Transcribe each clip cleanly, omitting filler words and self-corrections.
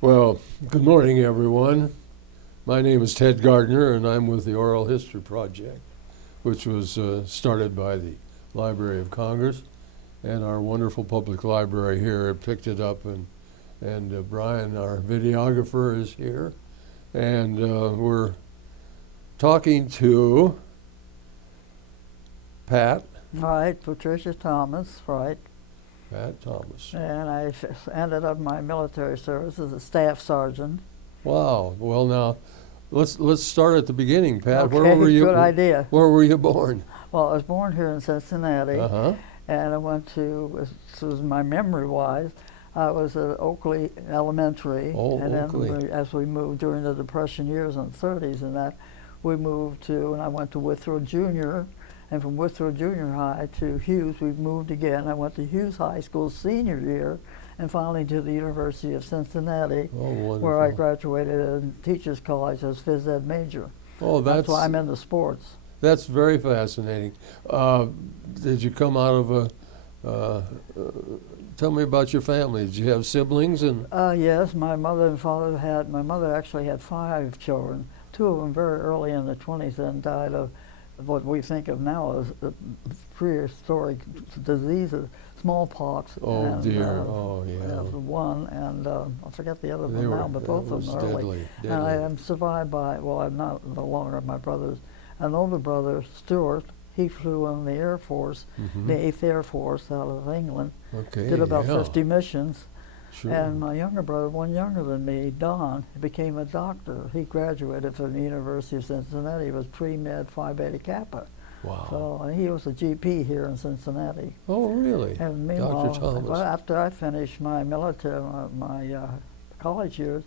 Well, good morning, everyone. My name is Ted Gardner, and I'm with the Oral History Project, which was started by the Library of Congress, and our wonderful public library here picked it up, and Brian, our videographer, is here, and we're talking to Pat. Right, Patricia Thomas, right. Pat Thomas. And I ended up my military service as a staff sergeant. Wow. Well, now let's start at the beginning, Pat. Okay, Where were you? good idea. Where were you born? Well, I was born here in Cincinnati, and I went to, this was my memory-wise, I was at Oakley Elementary, and Oakley. then as we moved during the Depression years in the 30s and that, we moved to, and I went to Withrow Junior, and from Withrow Junior High to Hughes, we moved again. I went to Hughes High School senior year, and finally to the University of Cincinnati, where I graduated in Teachers College as phys ed major. Oh, that's why I'm into sports. That's very fascinating. Did you come out of a? Tell me about your family. Did you have siblings? And yes, my mother and father had. My mother actually had 5 children. 2 of them very early in the 20s and died of what we think of now as prehistoric diseases, smallpox. Oh, and, dear! Oh, yeah. One, and I forget the other They one were, now, but both of them are early. Deadly. And I am survived by, well, I'm not no longer my brothers. An older brother, Stuart, he flew in the Air Force, the 8th Air Force out of England. Okay. Did about yeah. 50 missions. Sure. And my younger brother, one younger than me, Don, became a doctor. He graduated from the University of Cincinnati. He was pre-med Phi Beta Kappa. Wow. So he was a GP here in Cincinnati. Oh, really? And meanwhile, Dr. Thomas. after I finished my military, my college years,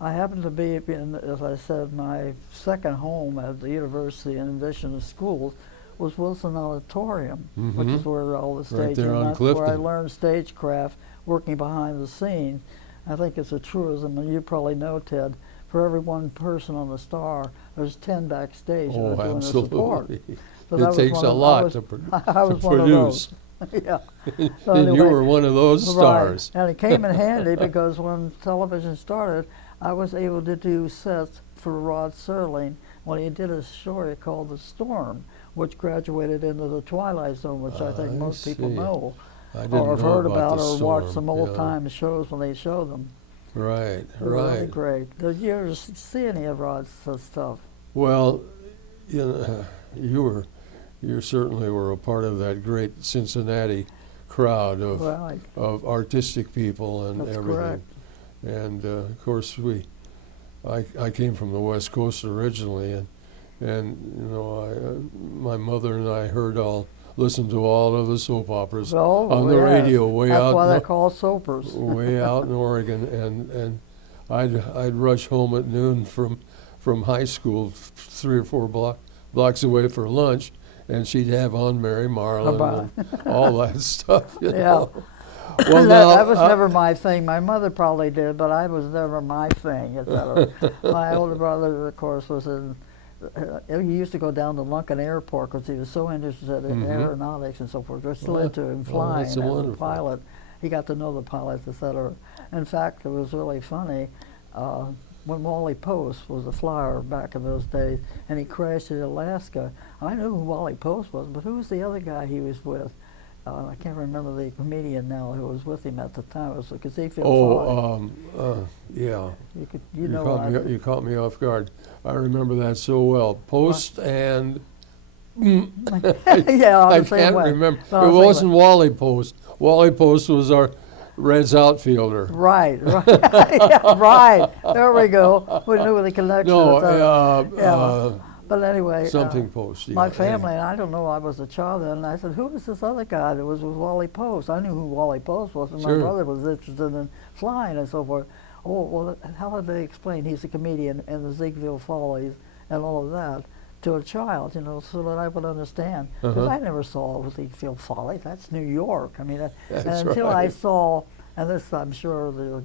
I happened to be in, as I said, my second home at the university in addition to schools was Wilson Auditorium, which is where all the Right stage, there and on that's where I Clifton. learned stagecraft, working behind the scenes. I think it's a truism, and you probably know, Ted, for every one person on the Star, there's 10 backstage Oh, doing the support. absolutely. So that It was takes one a of- lot I was, to I was one produce. of those. Yeah. And So you anyway, were one of those stars. Right. And it came in handy because when television started, I was able to do sets for Rod Serling when he did a story called The Storm, which graduated into The Twilight Zone, which I think most people see. know, I didn't or have know heard about about, the or storm. watched some old-time shows when they show them. Right, They're really right. great. Did you ever see any of Rod's stuff? Well, you certainly were a part of that great Cincinnati crowd of Right. of artistic people and That's everything. correct. And of course, I came from the West Coast originally, and my mother and I listened to all of the soap operas on the yes. radio way That's out. why they're called soapers. Way out in Oregon, and I'd rush home at noon from high school, 3 or 4 blocks away for lunch, and she'd have on Mary Marlin and all that stuff. You know? Well, that was never my thing. My mother probably did, but I was never my thing. My older brother, of course, was in. He used to go down to Lunken Airport because he was so interested in aeronautics and so forth. They're still into him flying as a pilot. He got to know the pilots, etc. In fact, it was really funny. When Wally Post was a flyer back in those days, and he crashed in Alaska, I knew who Wally Post was, but who was the other guy he was with? I can't remember the comedian now who was with him at the time. It was because he feels yeah. You caught me off guard. I remember that so well. Post and yeah, I can't remember. It wasn't Wally Post. Wally Post was our Reds outfielder. Right, yeah, right. There we go. We knew the connection. No, but anyway, something Post. Yeah. My family, and I don't know, I was a child then, and I said, who is this other guy that was with Wally Post? I knew who Wally Post was, and my brother was interested in flying and so forth. Oh, well, how did they explain he's a comedian in the Ziegfeld Follies and all of that to a child, so that I would understand? Because I never saw the Ziegfeld Follies. That's New York. I mean, and until I saw, and this I'm sure the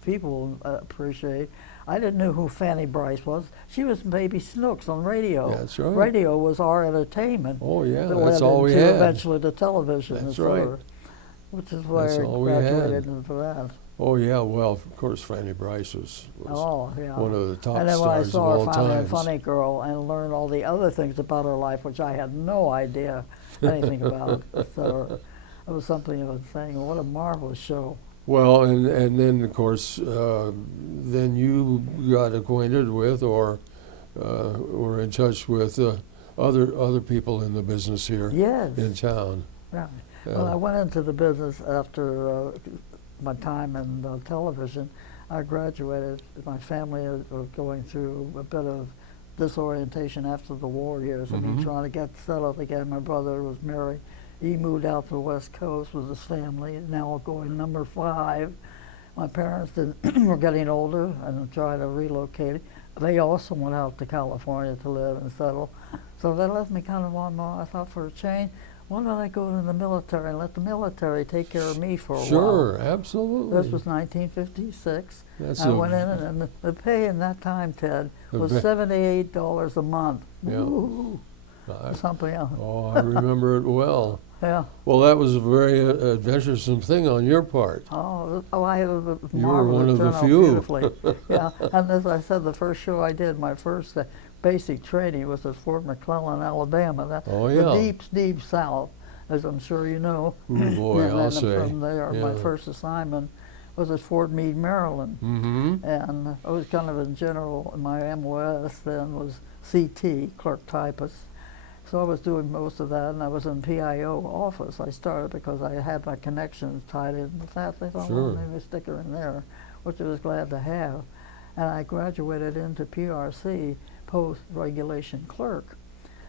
people appreciate, I didn't know who Fanny Bryce was. She was Baby Snooks on radio. That's right. Radio was our entertainment. Oh, yeah, that that's led all we into had. Eventually to television. That's and right. Which is why That's I all we had. graduated into that. Oh yeah, well, of course, Fanny Bryce was Oh, yeah. one of the top And then when I stars of saw her all finally in times. Funny Girl and learned all the other things about her life, which I had no idea anything about. So it was something I was saying, what a marvelous show. Well, and then of course, then you got acquainted with or were in touch with other people in the business here Yes. in town. Right. Well, I went into the business after my time in television. I graduated. My family was going through a bit of disorientation after the war years. I mean, trying to get settled again. My brother was married. He moved out to the West Coast with his family, now going number 5. My parents were getting older and trying to relocate. They also went out to California to live and settle. So that left me kind of on my, I thought, for a change, why don't I go to the military and let the military take care of me for a while? Sure, absolutely. This was 1956. That's I went in, and the pay in that time, Ted, was $78 a month. Yeah. Ooh, something else. Oh, I remember it well. Yeah. Well, that was a very adventuresome thing on your part. I had a You were one marvelous of the turnout few. beautifully. Yeah, and as I said, the first show I did, my first basic training was at Fort McClellan, Alabama. Oh, The yeah. deep South, as I'm sure you know. Oh, boy, And I'll then say. from there, my Yeah. first assignment was at Fort Meade, Maryland. Mm-hmm. And I was kind of in general, my MOS then was CT, clerk typist. So I was doing most of that, and I was in PIO office. I started because I had my connections tied in with that. They thought, Sure. well, maybe stick her in there, which I was glad to have. And I graduated into PRC, post-regulation clerk.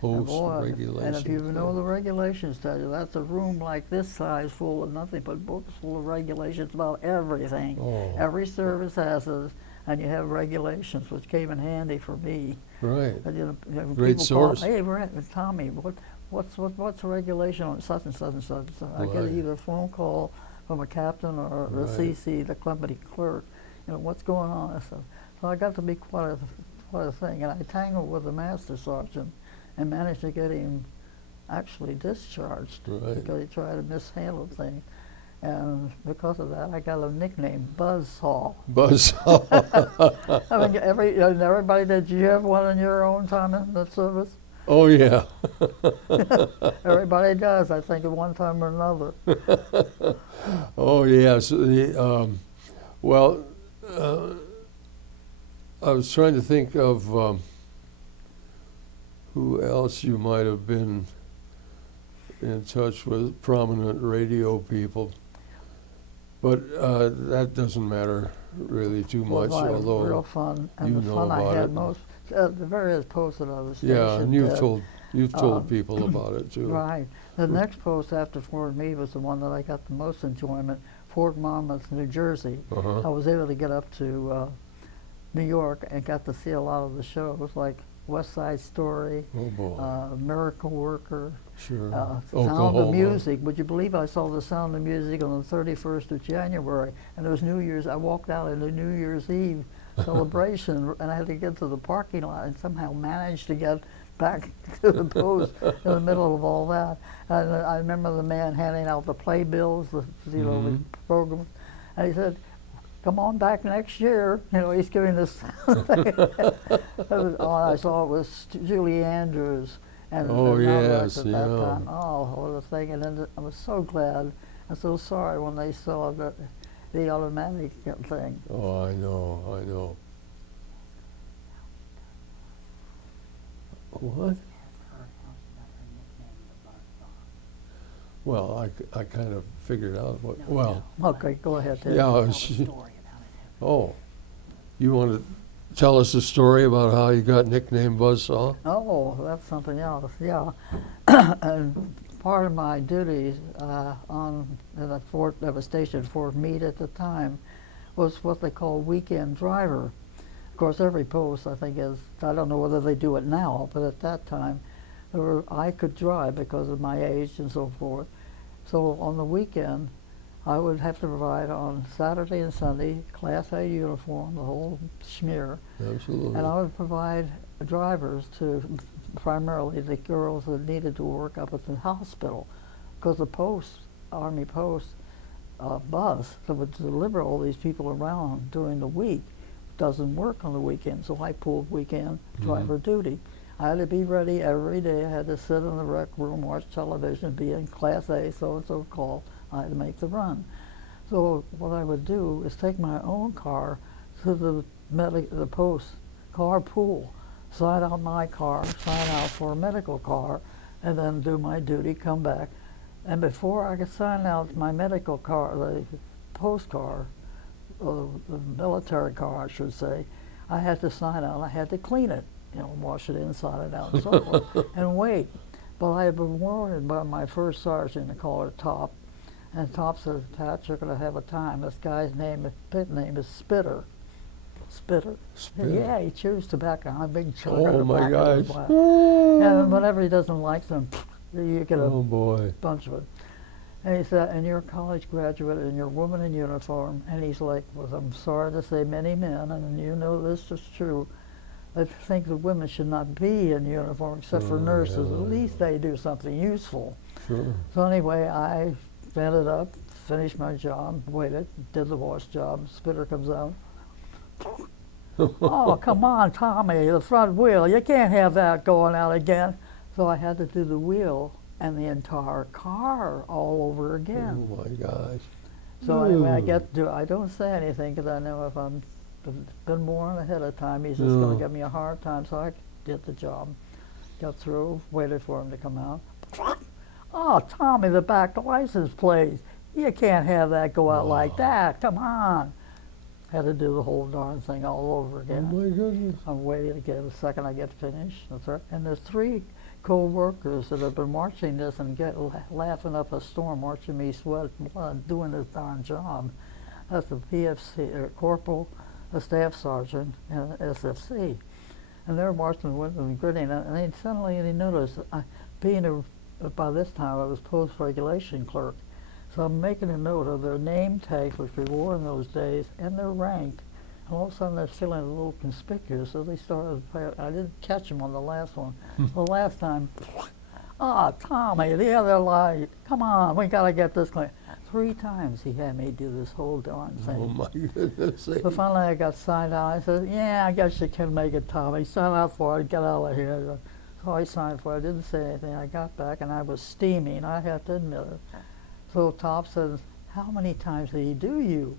And boy, Post-regulation. and if you know the regulations, tell you that's a room like this size full of nothing but books full of regulations about everything. Oh. Every service has it, and you have regulations, which came in handy for me. Right. And, Great people call, source. hey, Tommy, what's the regulation on such and such and such? So I get Right. either a phone call from a captain or the Right. CC, the company clerk. What's going on? So I got to be quite a thing, and I tangled with the master sergeant and managed to get him actually discharged Right. because he tried to mishandle things. And because of that, I got a nickname, Buzzsaw. Buzzsaw. I mean, everybody, did you have one in your own time in the service? Oh, yeah. Everybody does, I think, at one time or another. Oh, yes. Well, I was trying to think of who else you might have been in touch with, prominent radio people. But that doesn't matter really too much, Well, although real fun, and you the know fun I about had it. most, the various posts that I was stationed yeah, and you've at. told people about it too. Right. The next post after Fort Meade was the one that I got the most enjoyment, Fort Monmouth, New Jersey. Uh-huh. I was able to get up to New York and got to see a lot of the shows, like West Side Story, Oh boy, Miracle Worker, sure. Sound Oklahoma. of Music. Would you believe I saw the Sound of Music on the 31st of January, and it was New Year's. I walked out in the New Year's Eve celebration, and I had to get to the parking lot and somehow managed to get back to the post in the middle of all that. And I remember the man handing out the playbills, the Mhm. program, and he said, "Come on back next year." He's giving this. All I saw was Julie Andrews and Oh, and yes, at that yeah. time. Oh, what a thing! And then I was so glad and so sorry when they saw the automatic thing. Oh, I know. What? Well, I kind of figured out what. Well, Okay, go ahead. Ted. yeah. Oh, you want to tell us a story about how you got nicknamed Buzzsaw? Oh, that's something else. Yeah, and part of my duties on the fort that was stationed at Fort Meade at the time was what they call weekend driver. Of course, every post I think is. I don't know whether they do it now, but at that time, I could drive because of my age and so forth. So on the weekend, I would have to provide on Saturday and Sunday Class A uniform, the whole schmear. Absolutely. And I would provide drivers to primarily the girls that needed to work up at the hospital, because the post, Army post, bus that would deliver all these people around during the week. Doesn't work on the weekend, so I pulled weekend driver duty. I had to be ready every day. I had to sit in the rec room, watch television, be in Class A, so-and-so call. I had to make the run. So what I would do is take my own car to the post car pool, sign out my car, sign out for a medical car, and then do my duty, come back. And before I could sign out my medical car, the post car, or the military car, I should say, I had to sign out. I had to clean it, wash it inside and out and so forth, and wait. But I had been warned by my first sergeant to call her Top, and Top said, "Pat, you're going to have a time. This guy's pit name is Spitter." Spitter. Yeah, he chews tobacco. I'm a big chunk of Oh my tobacco. gosh. And whenever he doesn't like them, you get a Oh boy. bunch of it. And he said, "And you're a college graduate and you're a woman in uniform." And he's like, "Well, I'm sorry to say many men, and you know this is true, I think that women should not be in uniform except for nurses. Yeah. At least they do something useful." Sure. So anyway, I ended up, finished my job, waited, did the wash job. Spitter comes out. "Oh, come on, Tommy, the front wheel. You can't have that going out again." So I had to do the wheel and the entire car all over again. Oh my gosh. So anyway, I don't say anything because I know if I'm been warned ahead of time, he's just going to give me a hard time. So I did the job, got through, waited for him to come out. "Oh, Tommy, the back license plate. You can't have that go out like that. Come on." Had to do the whole darn thing all over Oh again. my goodness. I'm waiting to get a second I get finished. That's right. And there's 3 co-workers that have been watching this and laughing up a storm, watching me sweat blood doing this darn job. That's the PFC, corporal, a staff sergeant, and an SFC. And they're watching with them grinning. And then suddenly they noticed, by this time I was post-regulation clerk. So I'm making a note of their name tags, which we wore in those days, and their rank. And all of a sudden they're feeling a little conspicuous, so they started, I didn't catch them on the last one. The last time, "Ah, Tommy, the other light, come on, we got to get this clean." 3 times he had me do this whole darn thing. Oh my goodness. So finally I got signed out. I said, "Yeah, I guess you can make it, Tommy. Sign out for it, get out of here." So I signed for it. I didn't say anything. I got back and I was steaming, I have to admit it. So Top says, "How many times did he do you?"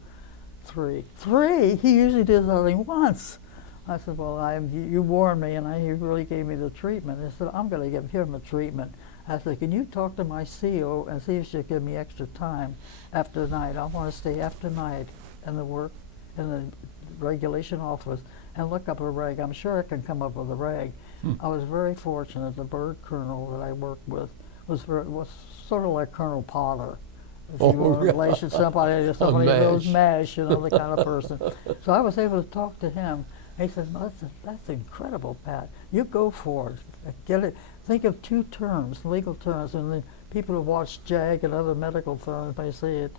3. 3? He usually did something once. I said, "Well, you warned me, and you really gave me the treatment." He said, "I'm going to give him a treatment." I said, "Can you talk to my CO and see if she'll give me extra time after night? I want to stay after night in the regulation office and look up a reg. I'm sure I can come up with a reg." I was very fortunate. The bird colonel that I worked with was sort of like Colonel Potter. If you were in a relation to somebody of those MASH, the kind of person. So I was able to talk to him. He said, "That's incredible, Pat. You go for it. Get it. Think of 2 terms, legal terms, and the people who watch JAG and other medical firms may see it.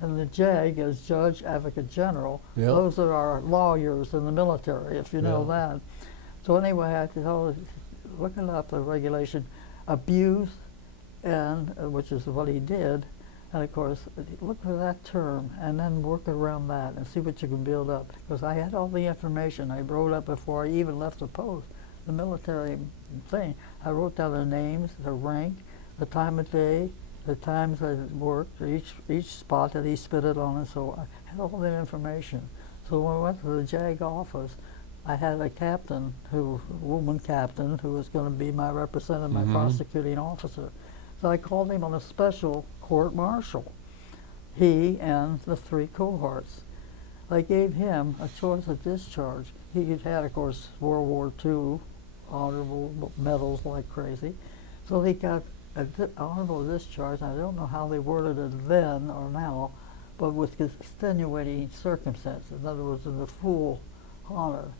And the JAG is Judge Advocate General. Yep. Those are our lawyers in the military, if you know that. So anyway, I told looking up the regulation, abuse, and which is what he did. And of course, look for that term and then work around that and see what you can build up. Because I had all the information I wrote up before I even left the post, the military thing. I wrote down their names, their rank, the time of day, the times I worked, each spot that he spit it on, and so I had all that information. So when I went to the JAG office, I had a captain, woman captain, who was going to be my representative, my prosecuting officer. So I called him on a special court-martial, he and the 3 cohorts. I gave him a choice of discharge. He had, of course, World War II honorable medals like crazy. So he got an honorable discharge. I don't know how they worded it then or now, but with extenuating circumstances. In other words, in the full honor.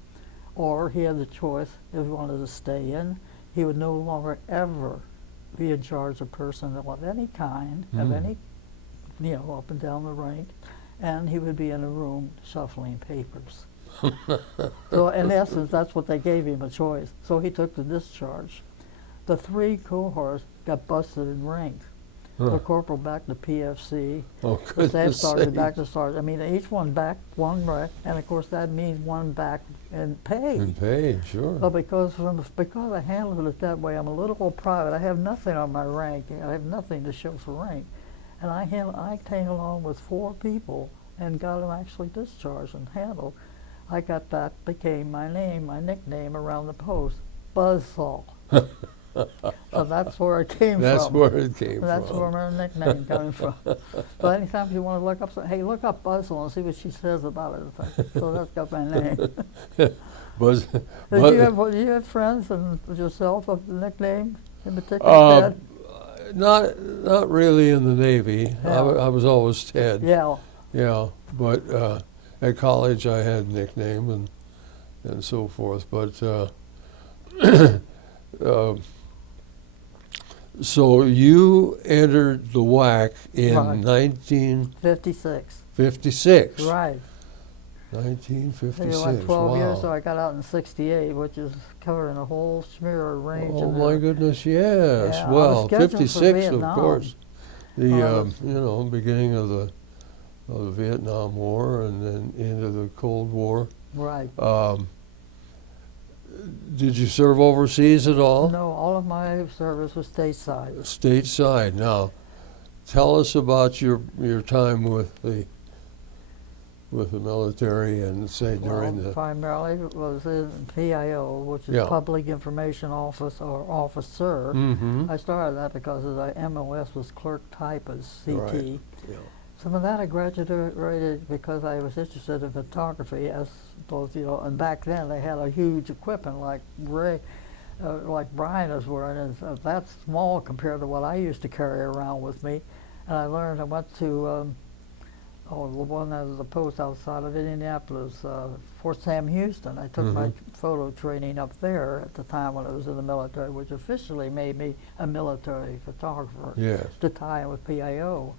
Or he had the choice, if he wanted to stay in, he would no longer ever be in charge of personnel of any kind, of any, up and down the rank, and he would be in a room shuffling papers. So in essence, that's what they gave him, a choice. So he took the discharge. The 3 cohorts got busted in rank. the corporal back to PFC, Oh, the staff goodness sergeant back sakes. to sergeant. I mean, each one back one rank, and of course that means one back in pay. And paid, sure. But because I handled it that way, I'm a little more private. I have nothing on my rank. I have nothing to show for rank, and I came along with 4 people and got them actually discharged and handled. I got that became my name, my nickname around the post, Buzzsaw. So that's where it came That's from. where it came That's from. where my nickname comes from. So anytime you want to look up something, hey, look up Buzzsaw and see what she says about it. So that's got my name. Buzz, Did you have friends and yourself of the nickname in particular? Ted? not really in the Navy. Yeah. I was always Ted. Yeah. Yeah, but at college I had a nickname and so forth. But so you entered the WAC in Right. 1956. 56. Right. 1956. They were like 12 wow. years, so I got out in 68, which is covering a whole smear of range. Oh of my goodness, yes. Yeah, I was well, scheduled for 56, of Vietnam. course. The I was- beginning of the Vietnam War and then into the Cold War. Right. Did you serve overseas at all? No, all of my service was stateside. Stateside. Now, tell us about your time with the military and say during Well, the. primarily it was in PIO, which is Yeah. Public Information Office or Officer. Mm-hmm. I started that because the MOS was clerk type as CT. Right. Yeah. Some of that I graduated because I was interested in photography, as both, and back then they had a huge equipment like like Brian is wearing, and that's small compared to what I used to carry around with me. And I went to, the one that was the post outside of Indianapolis, Fort Sam Houston. I took my photo training up there at the time when I was in the military, which officially made me a military photographer Yes. to tie in with PIO.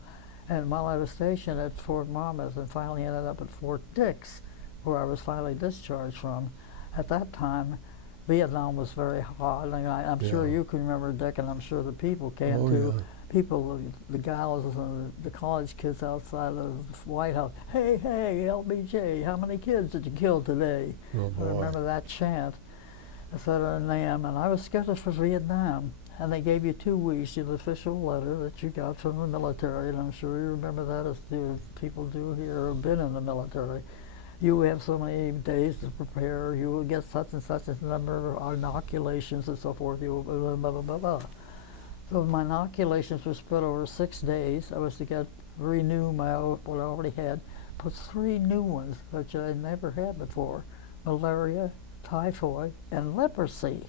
And while I was stationed at Fort Monmouth and finally ended up at Fort Dix, where I was finally discharged from, at that time, Vietnam was very hot. And I'm sure Yeah. you can remember, Dick, and I'm sure the people can Oh, too. yeah. People, the gals and the college kids outside of the White House, hey, LBJ, how many kids did you kill today? Oh, I boy. remember that chant, etc. And I was scheduled for Vietnam. And they gave you 2 weeks, the official letter that you got from the military, and I'm sure you remember that as do people do here who have been in the military. You have so many days to prepare, you will get such and such a number of inoculations and so forth, you will blah, blah, blah, blah. So my inoculations were spread over 6 days. I was to renew what I already had, put 3 new ones, which I never had before: malaria, typhoid, and leprosy.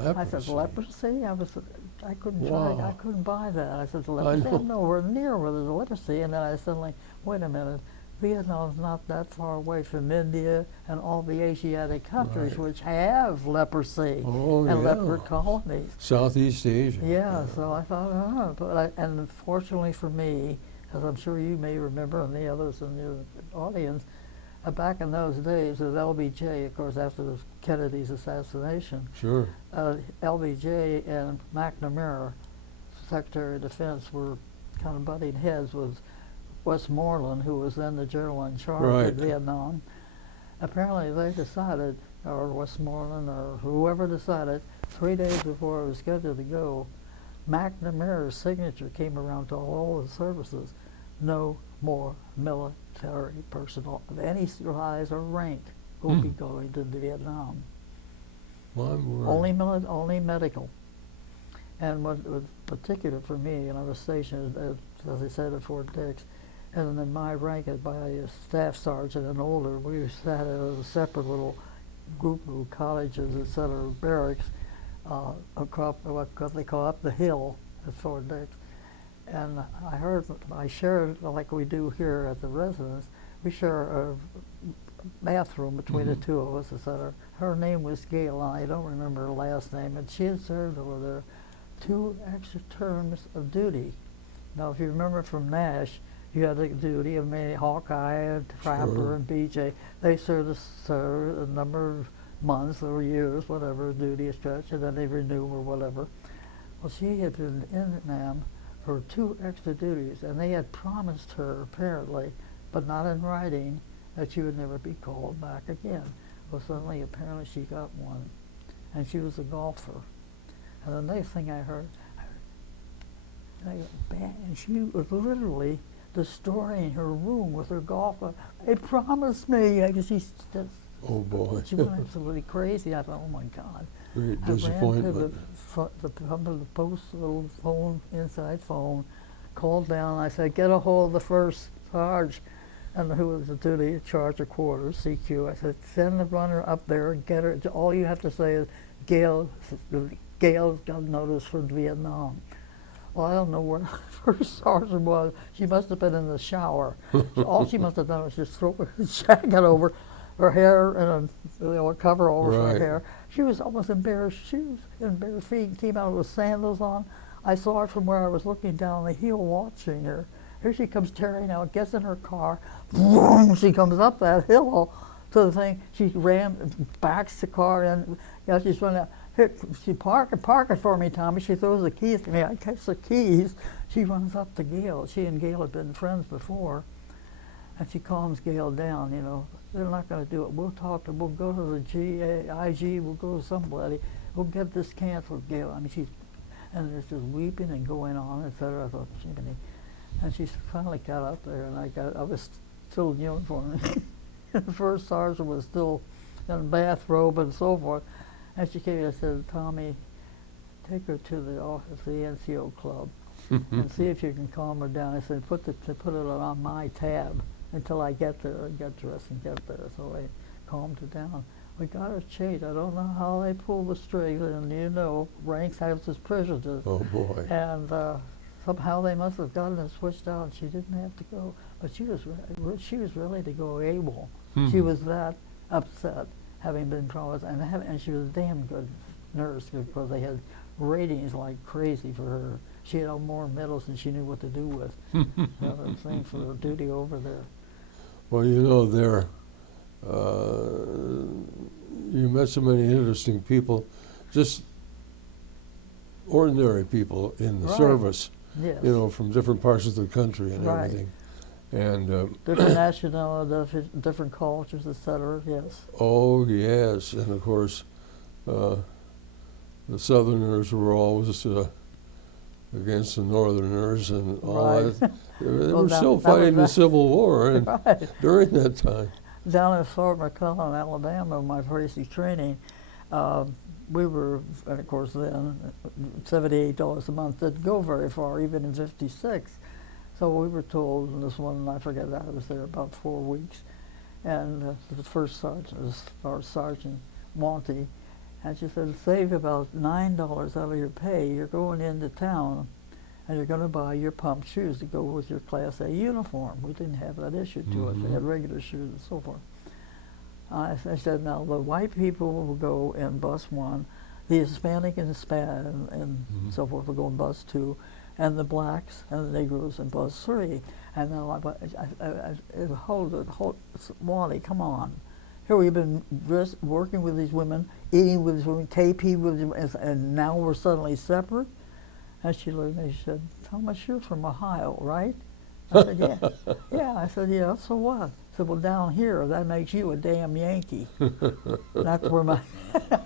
I said, leprosy? I couldn't Wow. I couldn't buy that. I said, leprosy? I'm nowhere near where there's leprosy. And then I suddenly, wait a minute, Vietnam's not that far away from India and all the Asiatic countries Right. which have leprosy Oh, and yeah. leper colonies. Southeast Asia. Yeah, so I thought, and fortunately for me, as I'm sure you may remember and the others in your audience, back in those days with LBJ, of course, after Kennedy's assassination, Sure. LBJ and McNamara, Secretary of Defense, were kind of butting heads with Westmoreland, who was then the general in charge Right. of Vietnam. Apparently they decided, or Westmoreland or whoever decided, 3 days before I was scheduled to go, McNamara's signature came around to all the services: no more military personnel of any size or rank will be going to Vietnam. My word. Only medical. And what was particular for me, and I was stationed, as I said, at Fort Dix, and then my rank is by a staff sergeant and older. We sat at a separate little group of colleges, etc., barracks, across what they call up the hill at Fort Dix. And I shared, like we do here at the residence, we share a bathroom between the two of us, etc. Her name was Gail, and I don't remember her last name, and she had served over there 2 extra terms of duty. Now, if you remember from Nash, you had the duty of maybe Hawkeye and Trapper Sure. and BJ. They served a number of months or years, whatever duty stretch, and then they renew or whatever. Well, she had been in Vietnam for 2 extra duties, and they had promised her, apparently, but not in writing, that she would never be called back again. Well, suddenly, apparently, she got one, and she was a golfer. And the next thing I heard, and I went, bang, and she was literally destroying her room with her golf club. They promised me. Oh boy. She went absolutely crazy. I thought, oh my God. Great I ran to disappointment. the front, the post, little phone, inside phone, called down. I said, get a hold of the first sarge, and who was the duty charge of quarters, CQ. I said, send the runner up there and get her. All you have to say is, Gail's got notice from Vietnam. Well, I don't know where the first sergeant was. She must have been in the shower. All she must have done was just throw her jacket over her hair and a cover over her Right. hair. She was almost in bare shoes, in bare feet, and came out with sandals on. I saw her from where I was looking down the hill watching her. Here she comes tearing out, gets in her car, boom, she comes up that hill to the thing. She backs the car in. She's running out. Here, park it for me, Tommy. She throws the keys to me. I catch the keys. She runs up to Gail. She and Gail had been friends before. And she calms Gail down, They're not going to do it. We'll go to the IG, we'll go to somebody. We'll get this canceled, Gail. I mean, and there's just weeping and going on, etc. I thought, Jiminy. And she finally got up there, and I was still in uniform. The first sergeant was still in a bathrobe and so forth. And she came and said, Tommy, take her to the office of the NCO club and see if you can calm her down. I said, put it on my tab until I get there and get dressed and get there. So I calmed her down. We got her changed. I don't know how they pulled the strings, and ranks has its prejudice. Oh boy. And somehow they must have gotten her switched out, and she didn't have to go. But she was ready to go AWOL. She was that upset, having been promised, and she was a damn good nurse because they had ratings like crazy for her. She had more medals than she knew what to do with. The thing for her duty over there. Well, you met so many interesting people, just ordinary people in the Right. service, Yes. from different parts of the country and Right. everything. And Different nationalities, different cultures, etc. Yes. oh yes, and of course, the Southerners were always against the Northerners and all Right. that. They Well, were that- still that was fighting the that- Civil War and Right. during that time. Down in Fort McClellan, Alabama, my basic training, we were, and of course then, $78 a month didn't go very far, even in '56. So we were told, and this one, I forget that, I was there about 4 weeks, and the first sergeant was our Sergeant Monty, and she said, save about $9 out of your pay. You're going into town, and you're going to buy your pump shoes to go with your Class A uniform. We didn't have that issued to us. We had regular shoes and so forth. I said, now the white people will go in bus 1, the Hispanic and so forth will go in bus 2, and the blacks and the Negroes in bus 3. And then I hold it, Wally, come on. Here we've been working with these women, eating with these women, KP with these women, and now we're suddenly separate? And she looked at me, she said, Thomas, you're from Ohio, right? I said, yeah. Yeah, I said, yeah, so what? I said, well, down here, that makes you a damn Yankee. That's where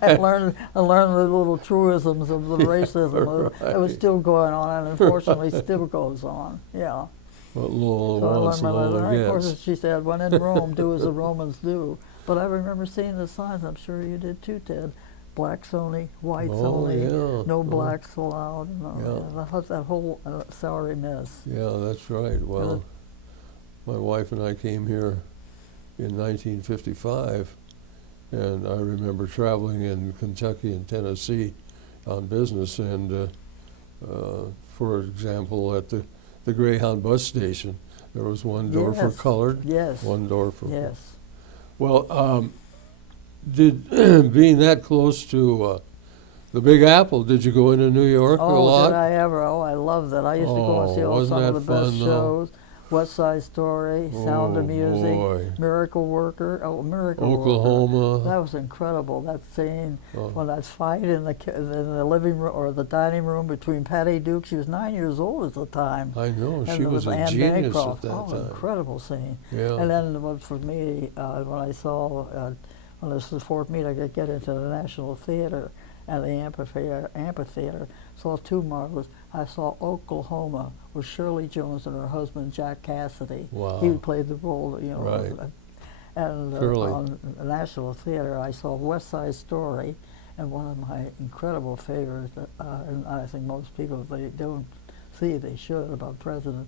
I learned the little truisms of the racism that was still going on, and unfortunately still goes on. Yeah. What Lowell So I wants, learned my lesson. Lowell Of course, gets. she said, when in Rome, do as the Romans do. But I remember seeing the signs, I'm sure you did too, Ted. Blacks only, whites Oh, only, yeah. no Oh. blacks allowed. Yeah. I thought that whole sorry mess. Yeah, that's right. Well, my wife and I came here in 1955, and I remember traveling in Kentucky and Tennessee on business, and for example, at the Greyhound bus station, there was one door for Yes. colored, Yes. one door for... Yes. Well, did being that close to the Big Apple, did you go into New York a Oh, lot? did I ever? Oh, I loved that. I used to go and see Oh, all wasn't some of that the best fun, though? shows. West Side Story, Sound of Oh, Music, boy. Miracle Worker. Oh, Miracle Worker. Oklahoma. That was incredible. That scene Oh. when that fight in the living room or the dining room between Patty Duke. She was 9 years old at the time. I know, And she was a Anne genius Bancroft. at that Oh, time. incredible scene. Yeah. And then for me, when I saw, when this was the fourth meet, I could get into the National Theater and the amphitheater, saw two marvelous. I saw Oklahoma with Shirley Jones and her husband, Jack Cassidy. Wow. He played the role, you know. Right. And Curly. on the National Theater, I saw West Side Story, and one of my incredible favorites, and I think most people, if they don't see it, they should, about President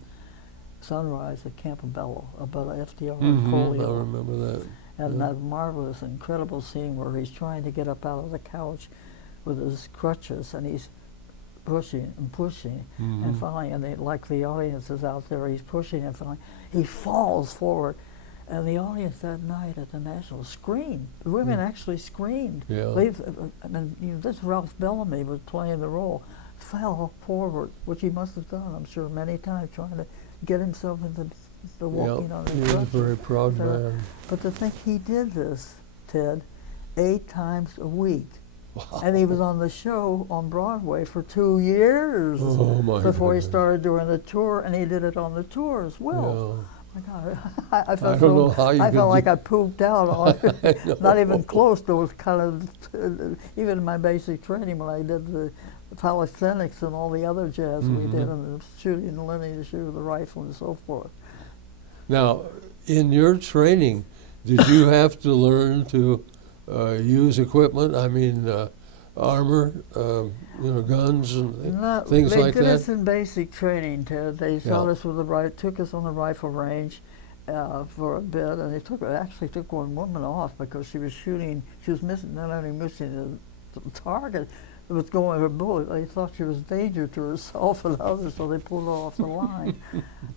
Sunrise at Campobello, about FDR and I polio. remember that. And Yeah. that marvelous, incredible scene where he's trying to get up out of the couch with his crutches, and he's pushing and pushing, and finally, and like the audience is out there, he's pushing, and finally, he falls forward. And the audience that night at the National screamed. The women actually screamed. Yeah. And you know, this Ralph Bellamy was playing the role, fell forward, which he must have done, I'm sure, many times, trying to get himself into the walking on He his was a crutches. very proud So, man. But to think he did this, Ted, 8 times a week. Wow. And he was on the show on Broadway for 2 years Oh, my before he goodness. started doing the tour, and he did it on the tour as well. My God, I felt don't know how you I could felt like do- I pooped out on it. Not even close to it, kind of, even in my basic training when I did the calisthenics and all the other jazz we did, and the shooting, the linear shoot with the rifle and so forth. Now, in your training, did you have to learn to use equipment? I mean, armor, guns and No, things like they did that? us in basic training, Ted. They shot Yeah. us with the took us on the rifle range for a bit, and they actually took one woman off because she was shooting. She was missing, not only missing the target, it was going her bullet. They thought she was a danger to herself and others, so they pulled her off the line.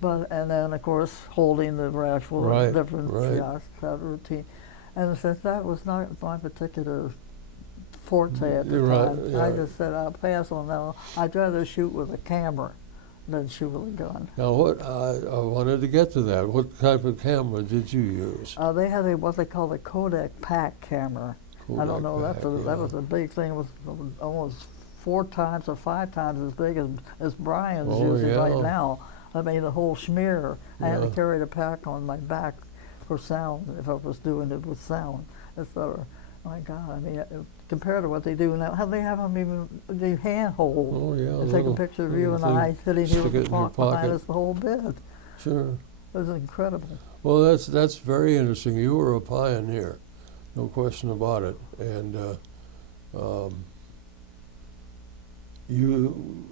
And then of course holding the rifle, Right, and different right. shots, that routine. And since that was not my particular forte at the You're right, time, yeah. I just said I'll pass on that. I'd rather shoot with a camera than shoot with a gun. Now, what I wanted to get to that. What type of camera did you use? They had what they call the Kodak Pack camera. I don't know. Kodak Pack, That was a big thing. It was almost 4 times or 5 times as big as Brian's Oh, using yeah. right now. I mean, the whole smear. I had to Yeah. carry the pack on my back for sound if I was doing it with sound, etc. My God, I mean, compared to what they do now, how they have them even the handhold. Oh, yeah. They take a picture of you little and thing. I sitting here Stick with it the in your clock behind pocket. us the whole bit. Sure. It was incredible. Well, that's very interesting. You were a pioneer, no question about it. And you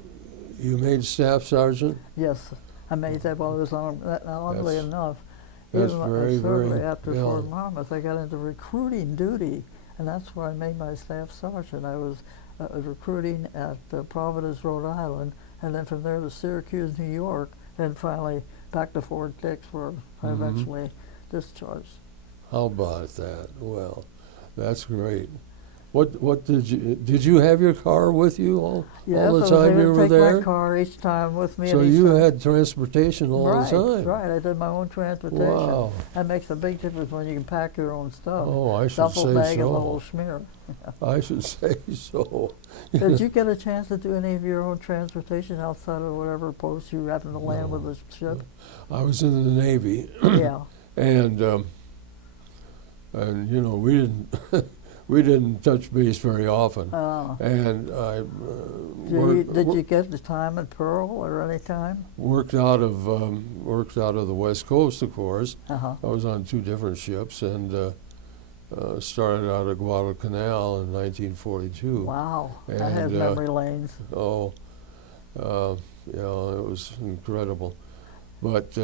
made staff sergeant. Yes, I made that while I was on. Oddly That's- enough, that's even very, certainly very- after yeah. Fort Monmouth, I got into recruiting duty, and that's where I made my staff sergeant. I was recruiting at Providence, Rhode Island, and then from there to Syracuse, New York, and finally back to Fort Dix, where I eventually discharged. How about that? Well, that's great. What did you have your car with you all Yes, the I was time able you to were take there? my car each time with me. So and each you time- had transportation all right, the time. right. I did my own transportation. Wow. That makes a big difference when you can pack your own stuff. Oh, I should Duffel say bag and the so. whole schmear. I should say so. Did you get a chance to do any of your own transportation outside of whatever post you happened to land with the ship? I was in the Navy, Yeah. and we didn't we didn't touch base very often. And I Did you get the time at Pearl or any time? worked out of the West Coast, of course. Uh-huh. I was on 2 different ships, and started out at Guadalcanal in 1942. Wow. That has And, memory lanes. Oh, it was incredible. But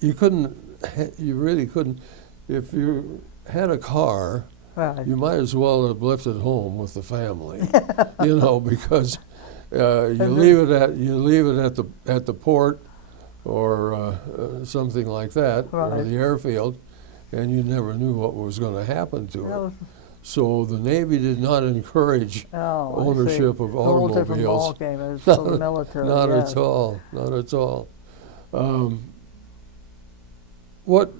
you really couldn't, if you had a car, Right. you might as well have left it home with the family, because you leave it at the port or something like that, or Right. the airfield, and you never knew what was going to happen to That it. was, So the Navy did not encourage Oh, I see. ownership of A whole different automobiles. ballgame. It's for the military. Not yes. at all. Not at all. What?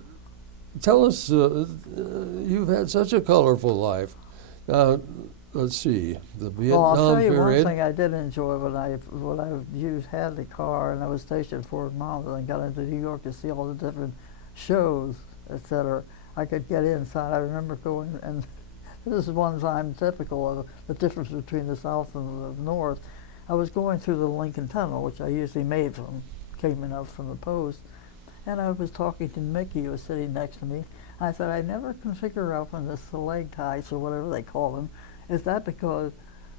Tell us. You've had such a colorful life. Let's see. The Well, I'll Vietnam tell you one period. thing I did enjoy when I had the car and I was stationed at Fort Monmouth and got into New York to see all the different shows, etc. I could get inside. I remember going, and this is one time typical of the difference between the South and the North. I was going through the Lincoln Tunnel, which I usually made came up from the post, and I was talking to Mickey, who was sitting next to me. I said, I never can figure out when the stalactites, or whatever they call them, is that because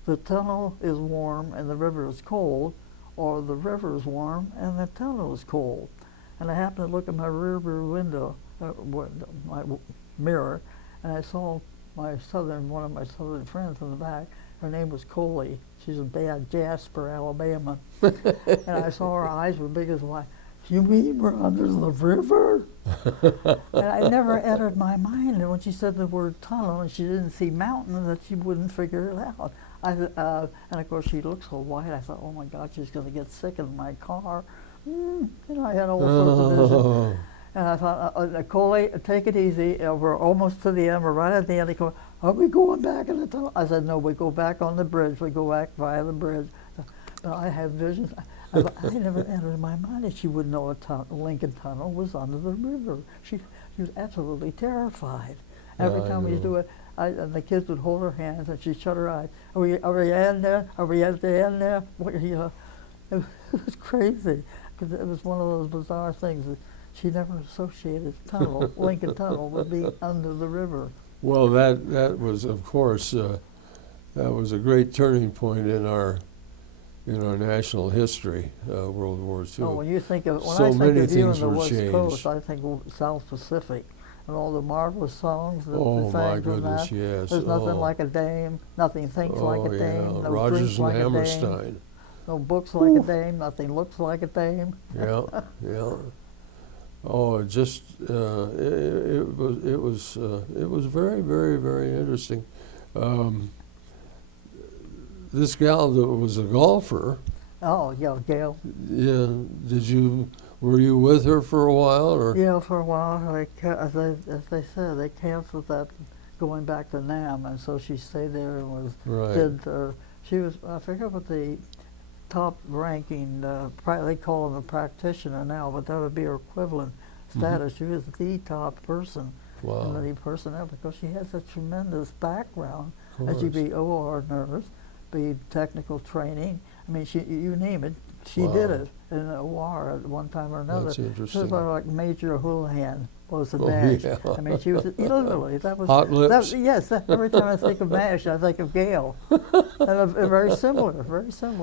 the tunnel is warm and the river is cold, or the river is warm and the tunnel is cold? And I happened to look at my rear window, my mirror, and I saw one of my southern friends in the back. Her name was Coley. She's in Jasper, Alabama. And I saw her eyes were big as wide. You mean we're under the river? And I never entered my mind that when she said the word tunnel and she didn't see mountains, that she wouldn't figure it out. And of course she looked so white, I thought, oh my God, she's going to get sick in my car. I had all sorts of visions. And I thought, Coley, take it easy. We're almost to the end. We're right at the end. They go, are we going back in the tunnel? I said, no, we go back on the bridge. We go back via the bridge. I had visions. I never entered in my mind that she would know a Lincoln Tunnel was under the river. She was absolutely terrified. Every time we do it, and the kids would hold her hands and she'd shut her eyes. Are we in there? Are we at the end there? It was crazy because it was one of those bizarre things that she never associated Lincoln Tunnel with being under the river. Well, that was, of course, that was a great turning point in our national history, World War II. Oh, when I think of So you many in things the were West changed. Coast, I think South Pacific and all the marvelous songs that Oh, they sang my from goodness, that. yes. There's nothing Oh. like a dame, nothing thinks like a dame, no Rodgers drinks and like a dame, Hammerstein. no books like a dame, nothing looks like a dame. Yeah, yeah. Oh, it just it was very, very, very interesting. This gal that was a golfer. Oh, yeah, Gail. Yeah, were you with her for a while, or? Yeah, for a while, as they said, they canceled that going back to NAM, and so she stayed there and Right. she was, I forget what the top ranking, they call him a practitioner now, but that would be her equivalent status. She was the top person Wow. in the personnel because she has a tremendous background Of as you course. be OR nurse, be technical training. I mean, you name it, she Wow. did it in OR at one time or another. That's She was interesting. like Major Houlihan was the Oh, MASH. yeah. I mean, she was literally that was Hot lips. yes. Every time I think of MASH, I think of Gail, and a very similar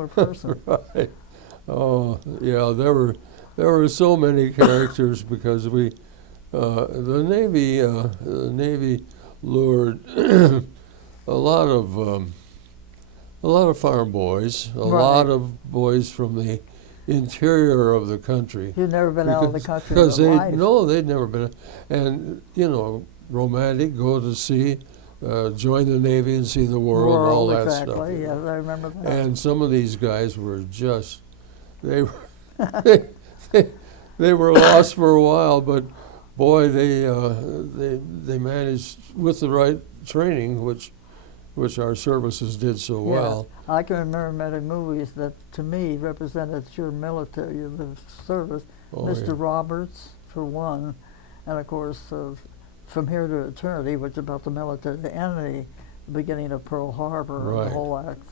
person. Right. Oh, yeah. There were so many characters because the Navy lured a lot of farm boys, a lot of boys from the interior of the country. You've never been out of the country Because in your life. they'd never been. And, romantic, go to sea, join the Navy and see the world, all that exactly. stuff. Yes, I remember that. And some of these guys were just, they were, they were lost for a while, but boy, they managed with the right training, which our services did so well. Yeah. I can remember many movies that, to me, represented your military, the service. Oh, Mr. yeah. Roberts, for one, and of course, From Here to Eternity, which is about the military, and the beginning of Pearl Harbor, and Right. the whole act,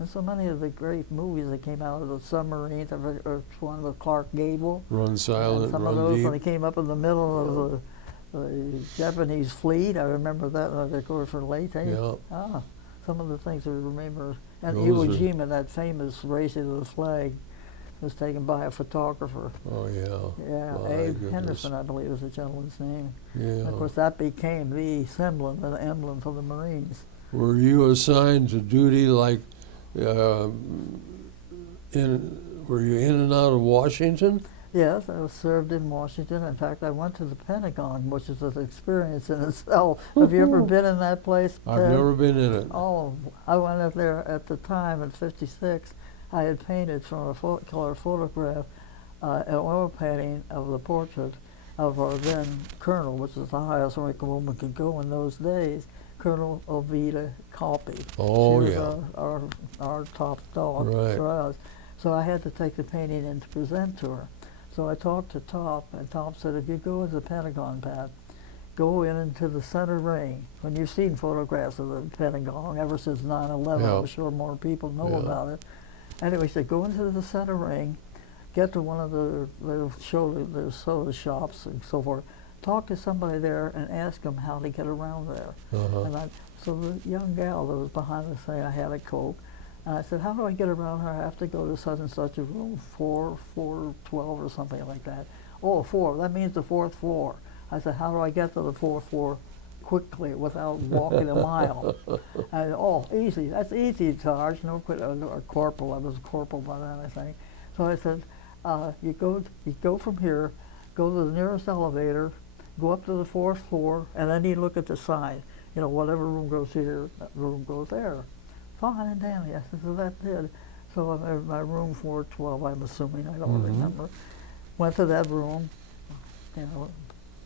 and so many of the great movies that came out of the submarines, or one with Clark Gable. Run And silent, some of run those deep. when they came up in the middle of the Japanese fleet. I remember that, of course, for late. Yeah. Some of the things I remember. And Those Iwo are- Jima, that famous raising of the flag, was taken by a photographer. Oh, yeah. Yeah, My Abe goodness. Henderson, I believe, was the gentleman's name. Yeah. And of course, that became the emblem for the Marines. Were you assigned to duty like were you in and out of Washington? Yes, I was served in Washington. In fact, I went to the Pentagon, which is an experience in itself. Have you ever been in that place, I've Ted? never been in it. Oh, I went up there at the time in '56. I had painted from a color photograph an oil painting of the portrait of our then colonel, which is the highest rank a woman could go in those days, Colonel Ovida Coffey. Oh, she was yeah. our top dog Right. for us. So I had to take the painting in to present to her. So I talked to Top, and Top said, if you go to the Pentagon, Pat, go into the center ring. When you've seen photographs of the Pentagon ever since 9/11, Yeah. I'm sure more people know Yeah. about it. Anyway, he said, go into the center ring, get to one of the soda shops and so forth, talk to somebody there and ask them how to get around there. Uh-huh. And so the young gal that was behind the thing, I had a Coke, and I said, how do I get around her? I have to go to such and such a room, 412 or something like that. Oh, 4, that means the 4th floor. I said, how do I get to the 4th floor quickly without walking a mile? And, oh, easy, that's easy, Sarge, no a corporal, I was a corporal by then, I think. So I said, you go from here, go to the nearest elevator, go up to the 4th floor, and then you look at the sign. You know, whatever room goes here, that room goes there. Fine and dandy. I said, so that did. So I'm in my room 412, I'm assuming, I don't remember. Went to that room, you know,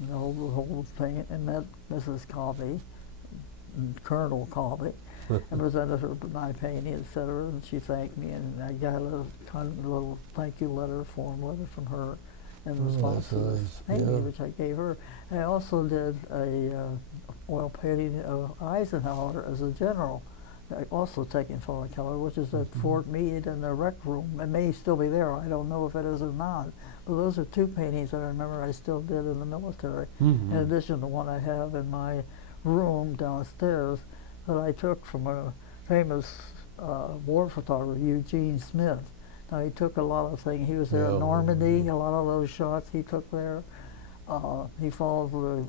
the whole thing, and met Mrs. Coffey, Colonel Coffey, and presented her my painting, etc. And she thanked me, and I got a little thank you letter, form letter from her in response to this painting, which I gave her. And I also did a oil painting of Eisenhower as a general, also taken from color, which is at Fort Meade in the rec room. It may still be there. I don't know if it is or not. But those are 2 paintings that I remember I still did in the military, in addition to one I have in my room downstairs that I took from a famous war photographer, Eugene Smith. Now, he took a lot of things. He was there in Normandy, a lot of those shots he took there. He followed the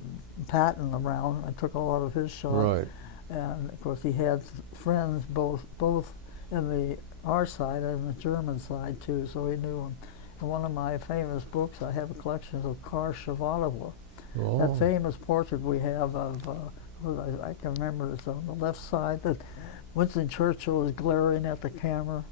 Patton around. I took a lot of his shots. Right. And of course, he had friends both in our side and the German side too, so he knew them. In one of my famous books, I have a collection of Car Shevadova. Oh. That famous portrait we have of, I can remember, it's on the left side, that Winston Churchill is glaring at the camera.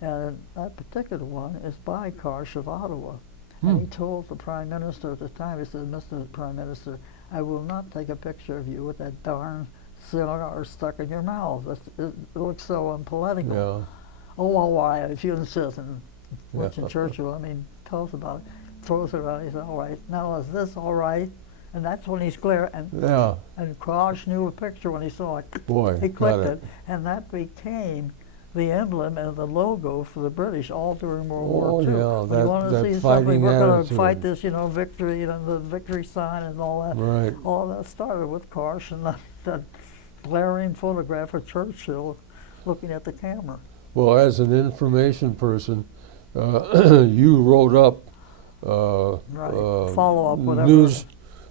And that particular one is by Car Shevadova. And he told the Prime Minister at the time, he said, Mr. Prime Minister, I will not take a picture of you with that darn cigar stuck in your mouth. It looks so unpolitical. Yeah. Oh, well, why, if you insist. And Winston Churchill, I mean, tell us about it. Throws it around, he said, all right, now is this all right? And that's when he's clear. And Crouch knew a picture when he saw it. Boy, He clicked it. And that became the emblem and the logo for the British all during World War II. Yeah, you want to see something, we're going to fight this, you know, victory, you know, the victory sign and all that. Right. All that started with Karsh and that glaring photograph of Churchill looking at the camera. Well, as an information person, you wrote up follow up whatever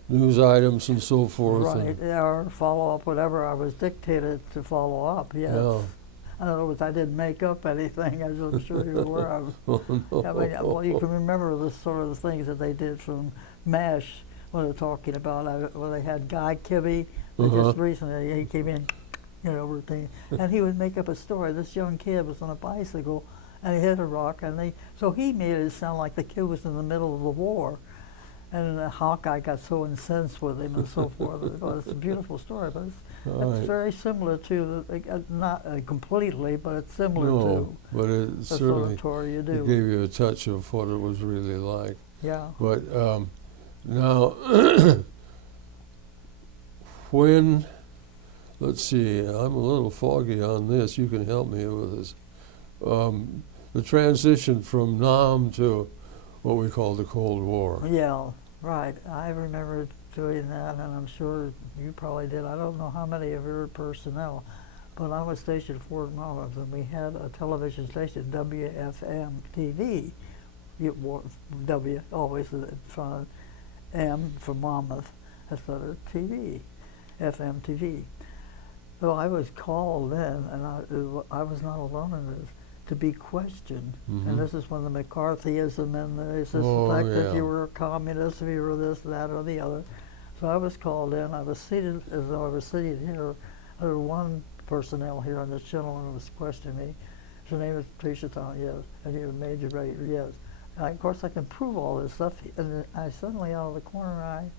news items and so forth. Right, or follow up whatever I was dictated to follow up. Yes. Yeah. In other words, I didn't make up anything, as I'm sure you're aware of. I mean, well, you can remember the sort of the things that they did from MASH when they're talking about, when they had Guy Kibbe, just recently, he came in, you know, routine, and he would make up a story. This young kid was on a bicycle, and he hit a rock, and so he made it sound like the kid was in the middle of the war. And Hawkeye got so incensed with him and so forth. It's a beautiful story, but it's very similar to, not completely, but it's similar to but it the certainly sort of tour you do. it gave you a touch of what it was really like. Yeah. But now, when, let's see, I'm a little foggy on this. You can help me with this. The transition from Nam to what we call the Cold War. Yeah, right. I remember doing that, and I'm sure you probably did. I don't know how many of your personnel, but I was stationed at Fort Monmouth, and we had a television station, WFM-TV. W, always in front, M for Monmouth, that's letter TV, FM-TV. So I was called in, and I was not alone in this. to be questioned. Mhm. And this is when the McCarthyism and the Oh, fact that yeah. you were a communist, if you were this, that, or the other. So I was called in. I was seated as though I was seated here. There was one personnel here, and this gentleman was questioning me. His name is Patricia, yes. And you major rate, yes. And of course, I can prove all this stuff. And then I suddenly, out of the corner eye,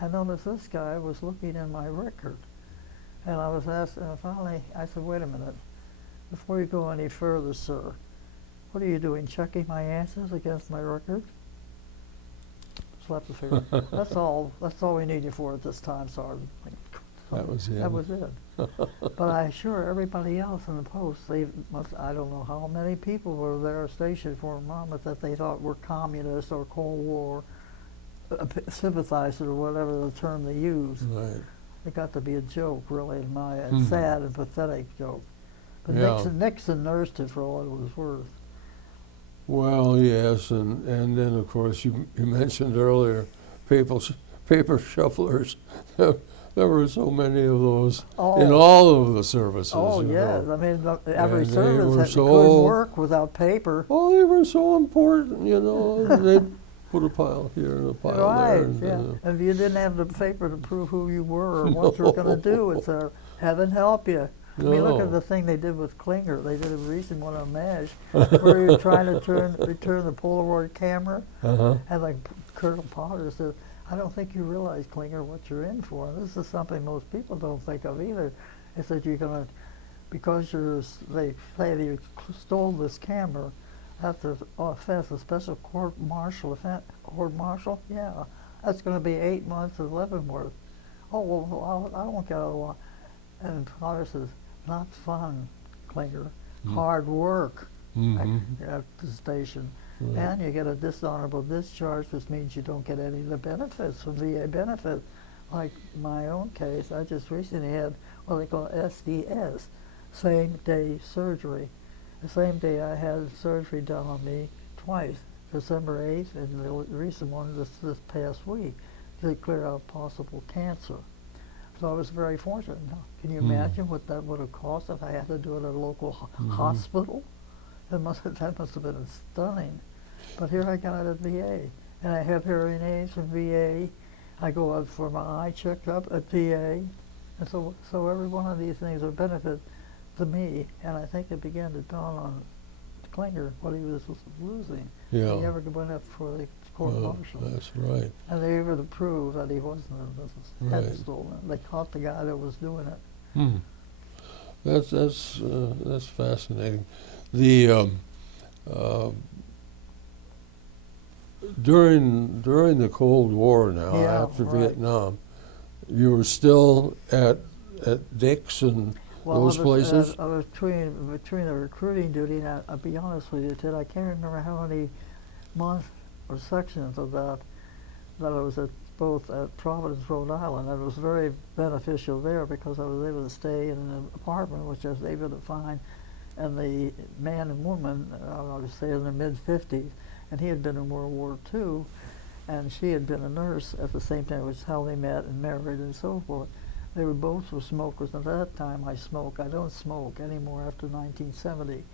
I noticed this guy was looking in my record. And I was asked, and finally, I said, wait a minute. Before you go any further, sir, what are you doing, checking my answers against my record? Slap the finger. That's all we need you for at this time, Sergeant. That was it. That was it. But I assure everybody else in the post, I don't know how many people were there stationed for Monmouth that they thought were communists or Cold War sympathizers or whatever the term they used. Right. It got to be a joke, really, in my Mhm. sad and pathetic joke. But Yeah. Nixon nursed it for all it was worth. Well, yes, and then of course you mentioned earlier paper shufflers. There were so many of those in all of the services. Oh, you yes. know. I mean, every And they service were couldn't work without paper. Oh, they were so important, you know. They'd put a pile here and a pile Right, there. And, yeah. And if you didn't have the paper to prove who you were or what you were going to do, it's heaven help you. I mean, look at the thing they did with Klinger. They did a recent one on MASH where he was trying to return the Polaroid camera. And like Colonel Potter said, I don't think you realize, Klinger, what you're in for. And this is something most people don't think of either. Is that you're going to, because they say you stole this camera, that's an offense, a special court-martial offense. Court-martial? Yeah. That's going to be 8 months of Leavenworth. Oh, well, I won't get out of the law. And Potter says, not fun, Klinger. Hard work at the station. Right. And you get a dishonorable discharge, which means you don't get any of the benefits from VA benefits. Like my own case, I just recently had what they call SDS, same-day surgery. The same day I had surgery done on me twice, December 8th and the recent one this past week, to clear out possible cancer. So I was very fortunate. Now, can you imagine what that would have cost if I had to do it at a local hospital? That must have been stunning. But here I got it at VA, and I have hearing aids from VA. I go out for my eye checkup at VA, and so every one of these things are benefit to me. And I think it began to dawn on Klinger what he was losing. Yeah. He never went up for the court-martial. That's right. And they were to prove that he wasn't hadn't stolen. They caught the guy that was doing it. That's fascinating. The during the Cold War now, after Vietnam, you were still at Dick's and those places? I was between the recruiting duty, and I'll be honest with you, Ted, I can't remember how many months or sections of that I was at both at Providence, Rhode Island. It was very beneficial there because I was able to stay in an apartment which I was able to find, and the man and woman, I would say in their mid-50s, and he had been in World War II, and she had been a nurse at the same time, which is how they met and married and so forth. They were both were smokers. At that time I smoked. I don't smoke anymore after 1970.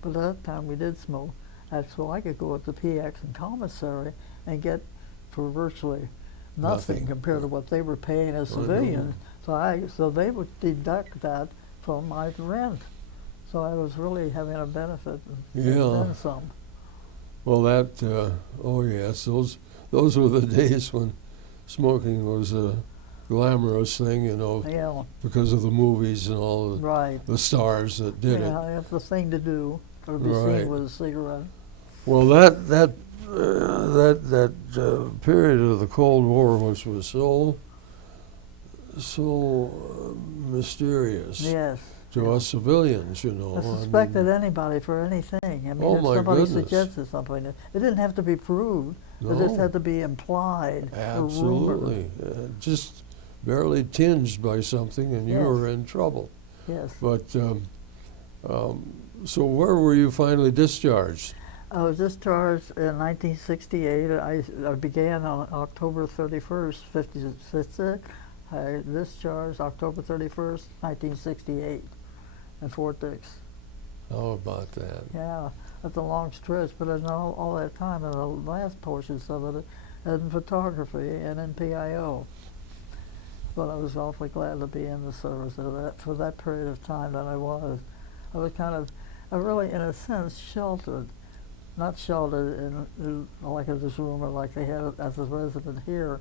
But at that time we did smoke. And so I could go at the PX and commissary and get for virtually nothing compared to what they were paying as civilians. So they would deduct that from my rent. So I was really having a benefit and then some. Well, oh yes, those were the days when smoking was a glamorous thing, you know, because of the movies and all the stars that did it. Yeah, it's the thing to do, or be seen with a cigarette. Well, that period of the Cold War, which was so mysterious to us civilians, you know. I suspected anybody for anything. I mean, if somebody suggested something, it didn't have to be proved. It just had to be implied. Absolutely. Just barely tinged by something, and you were in trouble. Yes. But so where were you finally discharged? I was discharged in 1968. I began on October 31st, 56. I discharged October 31st, 1968 in Fort Dix. How about that? Yeah, that's a long stretch, but in all that time, in the last portions of it, in photography and in PIO. But I was awfully glad to be in the service of that for that period of time that I was. I was kind of, really, in a sense, sheltered. Not sheltered in like in this room or like they had as a resident here,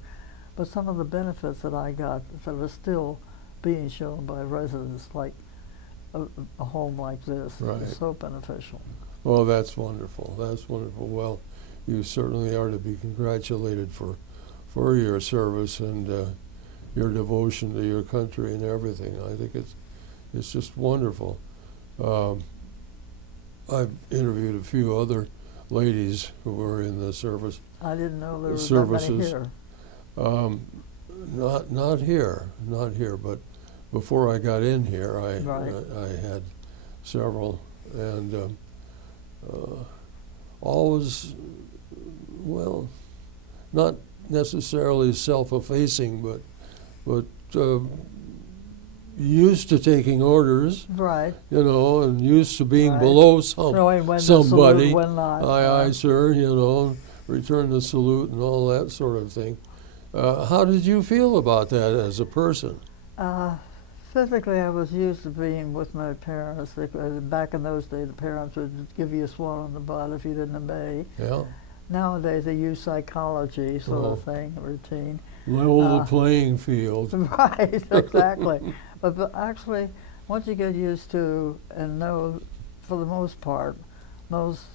but some of the benefits that I got that were still being shown by residents, like a home like this, Right. is so beneficial. Well, that's wonderful. That's wonderful. Well, you certainly are to be congratulated for your service and your devotion to your country and everything. I think it's just wonderful. I've interviewed a few other ladies who were in the service. I didn't know there were Services. that many here. Not here, but before I got in here, Right. I had several, and always, well, not necessarily self-effacing, but used to taking orders, Right. and used to being Right. below Knowing when to somebody. salute, when not. Aye, sir, return the salute and all that sort of thing. How did you feel about that as a person? Physically, I was used to being with my parents. Back in those days, the parents would give you a swat on the butt if you didn't obey. Yeah. Nowadays, they use psychology sort Oh. of thing, routine. Level the playing field. Right, exactly. but actually, once you get used to and know, for the most part, most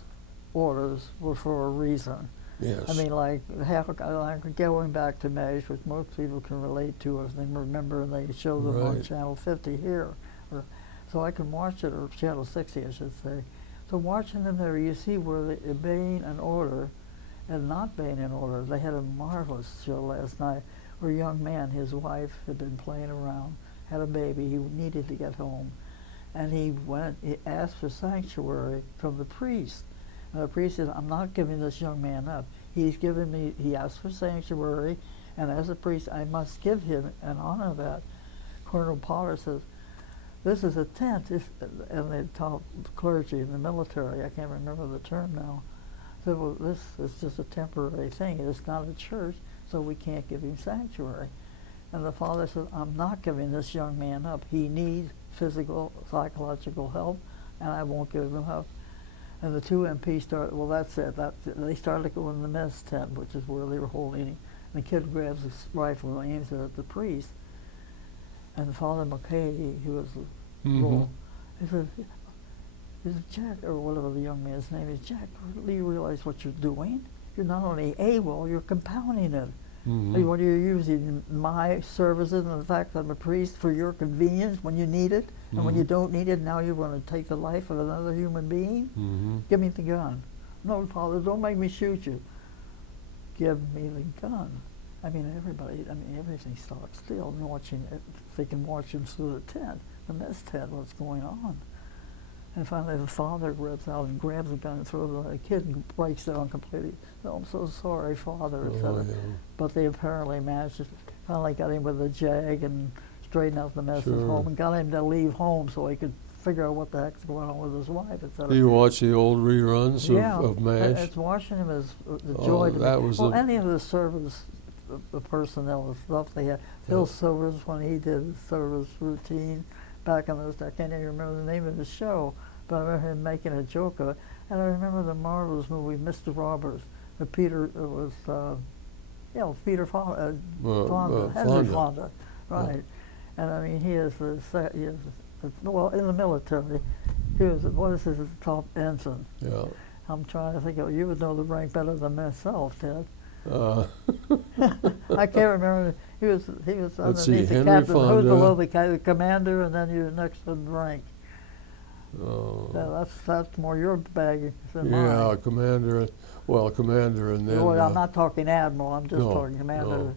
orders were for a reason. Yes. I mean, like going back to MASH, which most people can relate to if they remember, and they show them on Right. Channel 50 here. So I can watch it, or Channel 60, I should say. So watching them there, you see where they obeying an order and not being in order. They had a marvelous show last night where a young man, his wife had been playing around, had a baby, he needed to get home. And he asked for sanctuary from the priest. And the priest said, I'm not giving this young man up. He asked for sanctuary, and as a priest, I must give him and honor that. Colonel Potter says, this is a tent, and they taught clergy in the military, I can't remember the term now. Said, well, this is just a temporary thing. It's not a church, so we can't give him sanctuary. And the father said, I'm not giving this young man up. He needs physical, psychological help, and I won't give him up. And the two MPs started, well, that's it. They started going in the mess tent, which is where they were holding him. And the kid grabs his rifle and aims it at the priest. And Father McClellan, who was the role, he said, Jack, or whatever the young man's name is, Jack, do you realize what you're doing? You're not only AWOL, you're compounding it. Mm-hmm. What you're using my services and the fact that I'm a priest for your convenience when you need it, and when you don't need it, now you want to take the life of another human being? Mm-hmm. Give me the gun. No, Father, don't make me shoot you. Give me the gun. I mean, everything stopped still, watching it. They can watch him through the tent, the mess tent, what's going on. And finally, the father grabs out and grabs the gun and throws it at the kid and breaks down completely. Oh, I'm so sorry, Father, etc. Yeah. But they apparently managed to finally got him with a jag and straightened out the mess at Sure. home and got him to leave home so he could figure out what the heck's going on with his wife, etc. Do you watch the old reruns of MASH? It's watching him as the Oh, joy to that me. was Well, the- any of the service, the personnel and stuff they had. Phil Yeah. Silvers, when he did his service routine back in those days, I can't even remember the name of the show, but I remember him making a joke of it. And I remember the marvelous movie Mr. Roberts, the Peter Peter Fonda, Henry Fonda. Fonda, right? And I mean, he is well, in the military, he was what is his top ensign? Yeah. I'm trying to think of, you would know the rank better than myself, Ted. Uh, I can't remember. He was Let's see, underneath the Henry captain. Who was Fonda. below the commander, and then you're next in rank. oh. That's more your bag than Yeah, mine. commander, and then. Well, I'm not talking admiral. I'm just no, talking commander. no.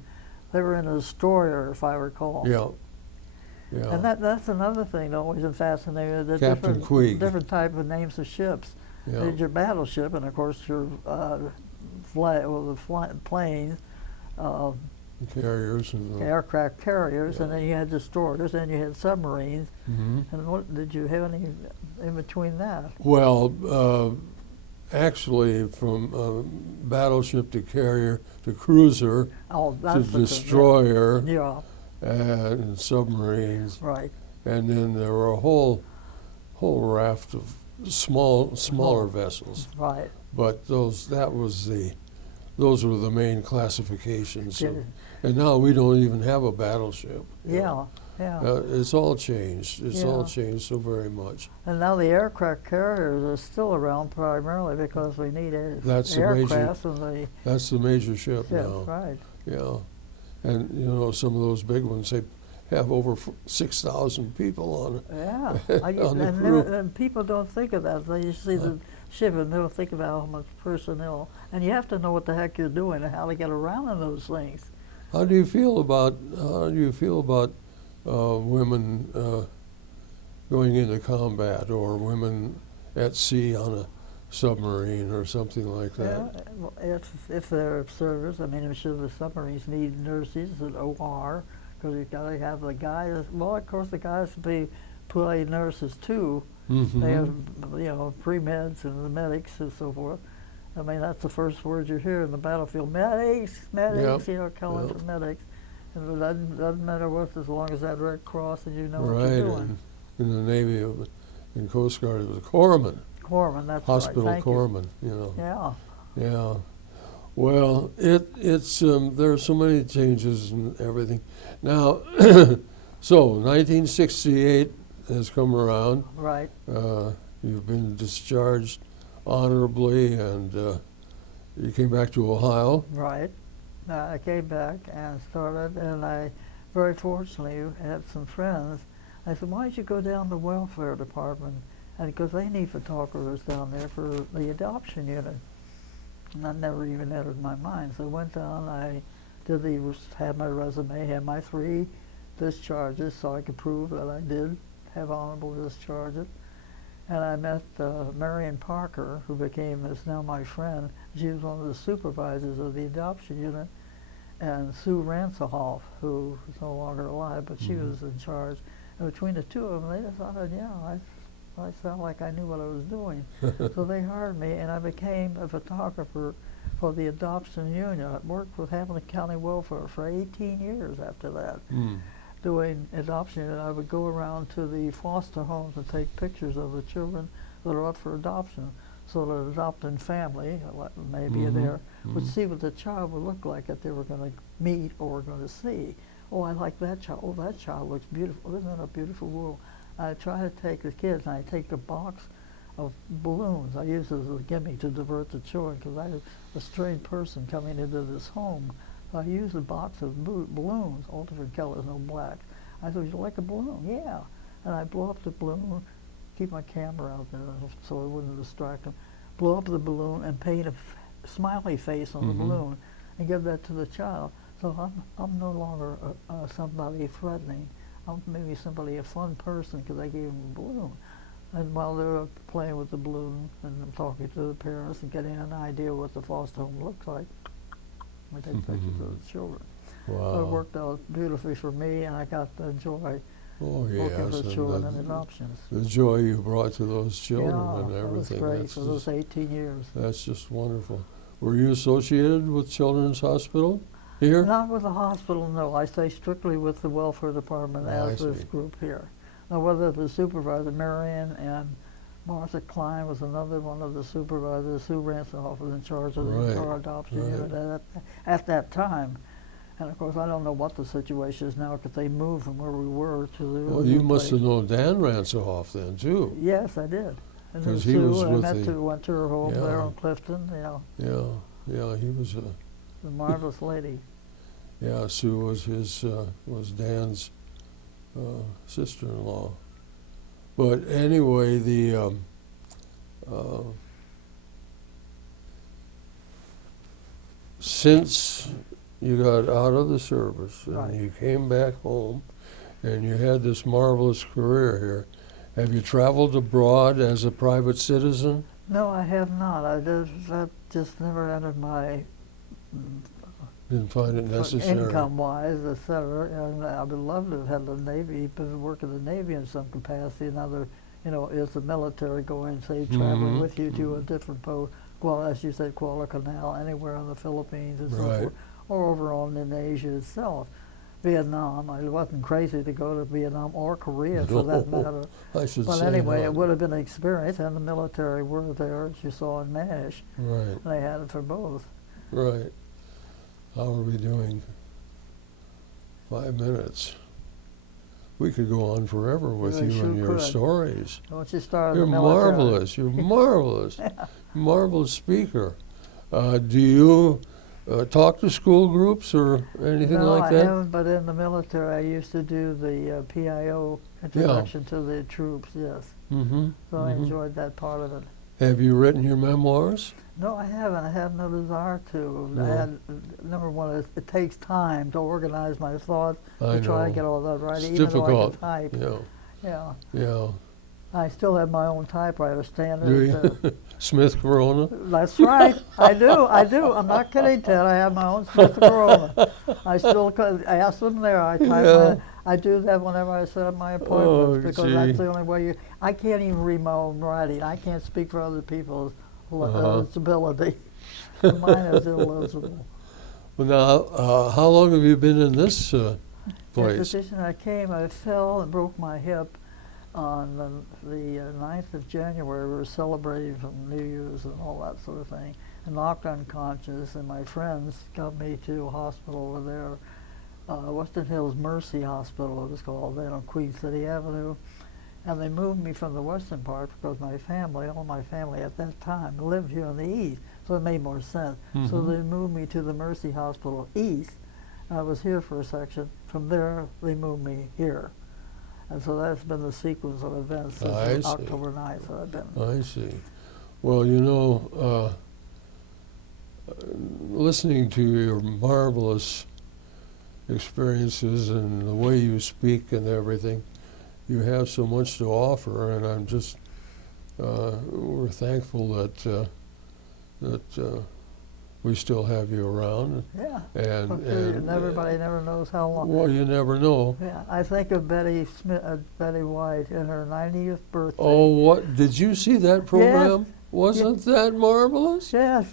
They were in a destroyer, if I recall. Yeah. Yeah. And that's another thing that always fascinated. The Captain Quigg. different type of names of ships. Yeah. There's your battleship, and of course your planes, Carriers and aircraft carriers, and Yeah. then you had destroyers, and you had submarines. Mhm. And what did you have any in between that? Well, actually, from battleship to carrier to cruiser Oh, to that's the destroyer Yeah, and submarines, right. and then there were a whole raft of smaller vessels. Right. But those were the main classifications. Yeah. And now we don't even have a battleship. you know. Yeah. It's all changed. It's all Yeah. changed so very much. And now the aircraft carriers are still around primarily because we need That's the major- aircraft and the That's the major ship ships, now. right? Yeah, and some of those big ones, they have over 6,000 people on it. Yeah. On the and, crew. and people don't think of that. They see the ship and they don't think about how much personnel. And you have to know what the heck you're doing and how to get around in those things. How do you feel about women going into combat, or women at sea on a submarine or something like that? Well, if they're observers, I mean, I'm sure the submarines need nurses and OR, because you've got to have the guys. Well, of course, the guys play nurses too. Mm-hmm. They have, pre-meds and the medics and so forth. I mean, that's the first word you hear in the battlefield. Medics, medics, Yep. calling Yep. for medics. And it doesn't matter what, as long as that Red Cross and you know what Right, you're doing. and in the Navy, in Coast Guard, it was a corpsman, Corpsman, that's hospital right. Thank you. corpsman, Yeah. Yeah. Well, it's there are so many changes and everything. Now, so 1968 has come around. Right. You've been discharged honorably, and you came back to Ohio. Right. I came back and started, and I very fortunately had some friends. I said, why don't you go down to the welfare department? And because they need photographers down there for the adoption unit. And that never even entered my mind. So I went down, I had my resume, had my 3 discharges so I could prove that I did have honorable discharges. And I met Marion Parker, who is now my friend. She was one of the supervisors of the adoption unit, and Sue Ransohoff, who is no longer alive, but she was in charge. And between the two of them, they decided, I sound like I knew what I was doing. So they hired me, and I became a photographer for the adoption unit. I worked with Hamilton County Welfare for 18 years after that. Doing adoption, and I would go around to the foster homes and take pictures of the children that are up for adoption, so that adopting family, maybe there, would see what the child would look like that they were going to meet or were going to see. Oh, I like that child. Oh, that child looks beautiful. Isn't that a beautiful world? I try to take the kids, and I take a box of balloons. I use it as a gimmick to divert the children, because I was a strange person coming into this home. I used a box of balloons, all different colors, no black. I said, would you like a balloon? Yeah. And I blow up the balloon, keep my camera out there so it wouldn't distract them, blow up the balloon and paint a smiley face on the balloon and give that to the child. So I'm no longer somebody threatening. I'm maybe somebody, a fun person, because I gave them a balloon. And while they're playing with the balloon and I'm talking to the parents and getting an idea what the foster home looks like, we take pictures of the children. Wow. So it worked out beautifully for me, and I got to enjoy working Yes, for children and adoptions. the joy you brought to those children and That was everything. great That's for those 18 years. That's just wonderful. Were you associated with Children's Hospital here? Not with the hospital, no. I stay strictly with the welfare department Oh, I as this see. group here. Now, whether the supervisor, Marion and Martha Klein was another one of the supervisors. Sue Ransohoff was in charge of the Right, entire adoption right. unit at that time. And of course, I don't know what the situation is now, because they moved from where we were to the Well, new you must place. have known Dan Ransohoff then, too. Yes, I did. And then 'Cause he Sue, was I with went to her home there Yeah. on Clifton. Yeah, he was A marvelous lady. Yeah, Sue was Dan's sister-in-law. But anyway, since you got out of the service and Right. you came back home and you had this marvelous career here, have you traveled abroad as a private citizen? No, I have not. That just never entered my Didn't find it necessary. Income-wise, et cetera. And I would love to have had the Navy, been working in the Navy in some capacity. Another, is the military going, say, traveling with you to a different post, well, as you said, Guadalcanal, anywhere in the Philippines and so Right. forth, or over on in Asia itself. Vietnam, I wasn't crazy to go to Vietnam or Korea for that matter. I should But say anyway, not. it would have been an experience, and the military were there, as you saw in MASH. Right, They had it for both. right. How are we doing? 5 minutes. We could go on forever with We you sure and your could. stories. Once you started You're the military. marvelous. You're marvelous. Marvelous speaker. Do you talk to school groups or anything No, like I that? haven't, but in the military, I used to do the PIO introduction to the troops, yes. Mm-hmm. So I enjoyed that part of it. Have you written your memoirs? No, I haven't. I have no desire to. No. I had, number one, it takes time to organize my thoughts, I to try know. and get all that right, It's even though I difficult. can type. Yeah, Yeah. yeah. I still have my own typewriter standard. Do you? Smith Corona? That's right. I do. I'm not kidding, Ted. I have my own Smith Corona. I still ask them there. I type. Yeah. I do that whenever I set up my appointments Oh, because gee. that's the only way you. I can't even read my own writing. I can't speak for other people's ability. Mine is illegible. Well, now, how long have you been in this The place? position I came, I fell and broke my hip on the 9th of January. We were celebrating from New Year's and all that sort of thing, and knocked unconscious, and my friends got me to a hospital over there, Western Hills Mercy Hospital it was called, then on Queen City Avenue, and they moved me from the western part because all my family at that time lived here in the east, so it made more sense. So Mhm. they moved me to the Mercy Hospital east. I was here for a section. From there, they moved me here. And so that's been the sequence of events I since see. October 9th that I've been. I see. Well, listening to your marvelous experiences and the way you speak and everything, you have so much to offer, and I'm just, we're thankful that we still have you around. Yeah. And everybody never knows how long. well, you never know. Yeah, I think of Betty White in her 90th birthday. Oh, what, did you see that program? Wasn't that marvelous? Yes.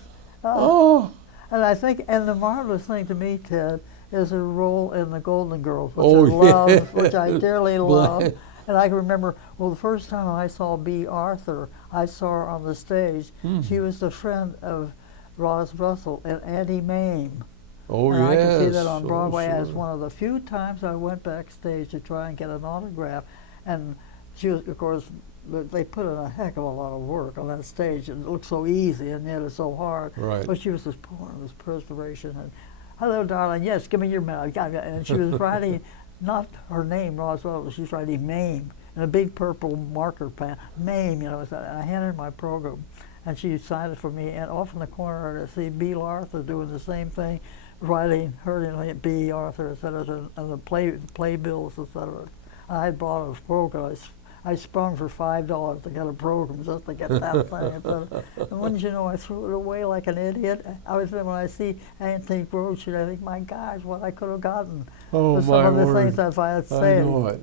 Oh, And I think, and the marvelous thing to me, Ted, is her role in the Golden Girls, which Oh, I love, yes. which I dearly love. Black. And I can remember, the first time I saw B. Arthur, I saw her on the stage. She was the friend of Ross Russell and Auntie Mame. oh And yes. I could see that on Oh, Broadway as sure. one of the few times I went backstage to try and get an autograph. And she was, of course, they put in a heck of a lot of work on that stage. It looked so easy, and yet it's so hard. Right. But she was just pouring this perspiration. And, hello, darling, yes, give me your mail. And she was writing, not her name, Ross Russell, she was writing Mame in a big purple marker pen. Mame, and I handed her my program. And she signed it for me, and off in the corner, I see B. Arthur doing the same thing, writing her name, B. Arthur, et cetera, and the playbills, et cetera. I had bought a program. I sprung for $5 to get a program just to get that thing. Et cetera. And wouldn't you know, I threw it away like an idiot. When I see Antique Roadshow, I think, my gosh, what I could have gotten. Oh, with my some of the word. things that if I had I said. know it.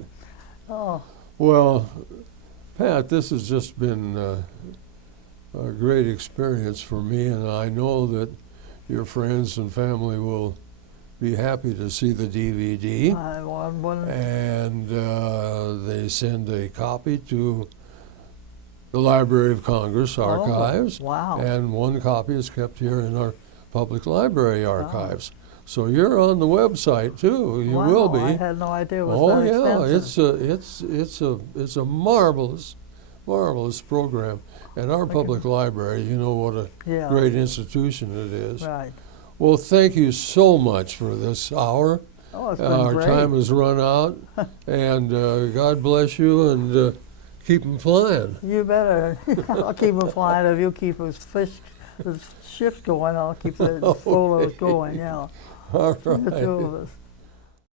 Oh, Well, Pat, this has just been a great experience for me, and I know that your friends and family will be happy to see the DVD. I won one. And they send a copy to the Library of Congress archives. Oh, wow. And one copy is kept here in our public library archives. So you're on the website too. You Wow, will be. I had no idea it was Oh that yeah, extensive. it's a marvelous program. And our public library, you know what a Yeah. great institution it is. Right. Well, thank you so much for this hour. Oh, it's been Our great. time has run out, and God bless you, and keep them flying. You better. I'll keep them flying. If you keep the shift going, I'll keep the photos going. Yeah. All The two right. of us.